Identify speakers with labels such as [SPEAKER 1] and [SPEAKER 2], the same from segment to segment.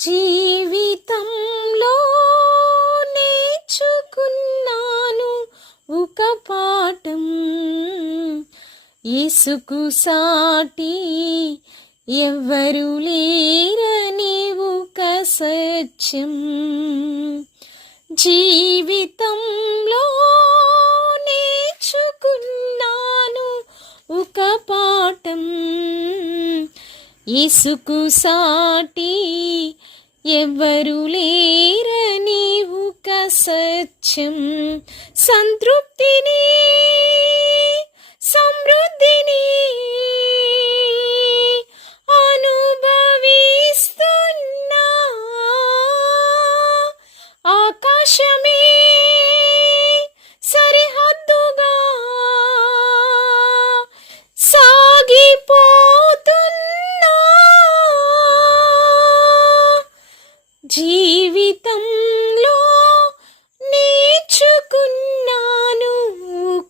[SPEAKER 1] జీవితంలో నేర్చుకున్నాను ఒక పాఠం. ఇసుకు సాటి ఎవ్వరు లేరని ఒక సత్యం. జీవితంలో నేర్చుకున్నాను ఒక పాఠం. ఇసుకు సాటి ఎవ్వరు లేరని ఒక సత్యం. సంతృప్తిని సమృద్ధిని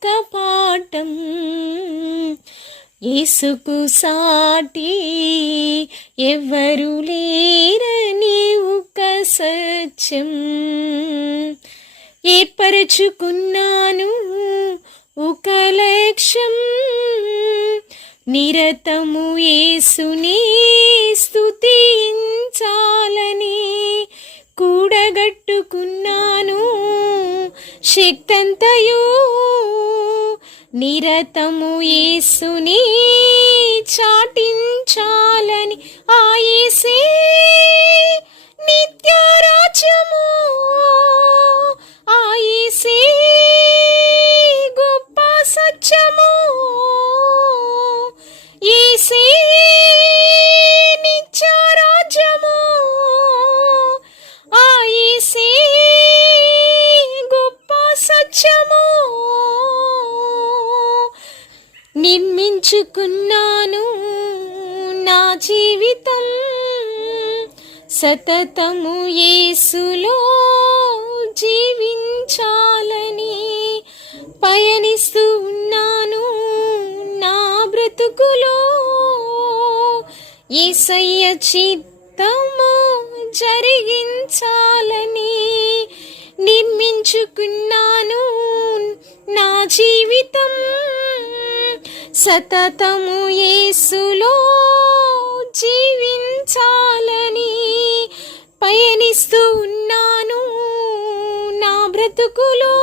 [SPEAKER 1] ఒక పాఠం ఇసుకు సాటి ఎవరు లేరని ఒక సత్యం ఏర్పరచుకున్నాను ఒక లక్ష్యం. నిరతము ఏసుని స్తుతించాలని కూడగట్టుకున్నాను. శక్త నిరతము యేసుని చాటించాలని ఆయేసే నిత్యరాజ్యము. ఆయేసే గొప్ప సత్యము. ఏసే నిర్మించుకున్నాను నా జీవితం సతతము యేసులో జీవించాలని పయనిస్తూ ఉన్నాను నా బ్రతుకులో. ఏసయ్య చిత్తము జరిగించాలని నిర్మించుకున్నాను. సతతము యేసులో జీవించాలని పయనిస్తూ ఉన్నాను నా బ్రతుకులో.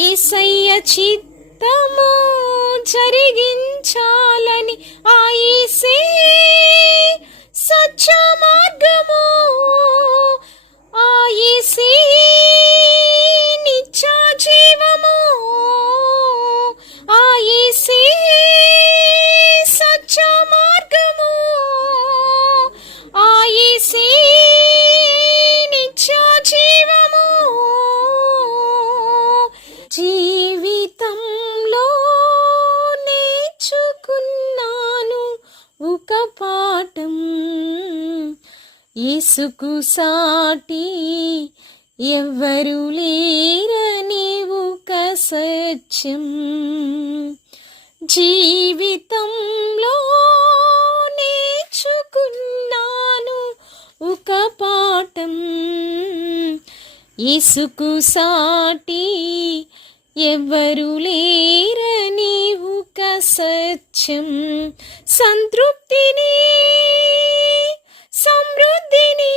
[SPEAKER 1] ఏసయ్య చిత్తము జరిగించాలని ఆయేసే యేసే ఇసుకు సాటి ఎవ్వరు లేరని కసత్యం? జీవితంలో నేర్చుకున్నాను ఒక పాఠం. ఇసుకు సాటి ఎవ్వరు లేరని ఒక సత్యం సంతృప్తిని ಸಮೃದ್ಧಿ ನೀ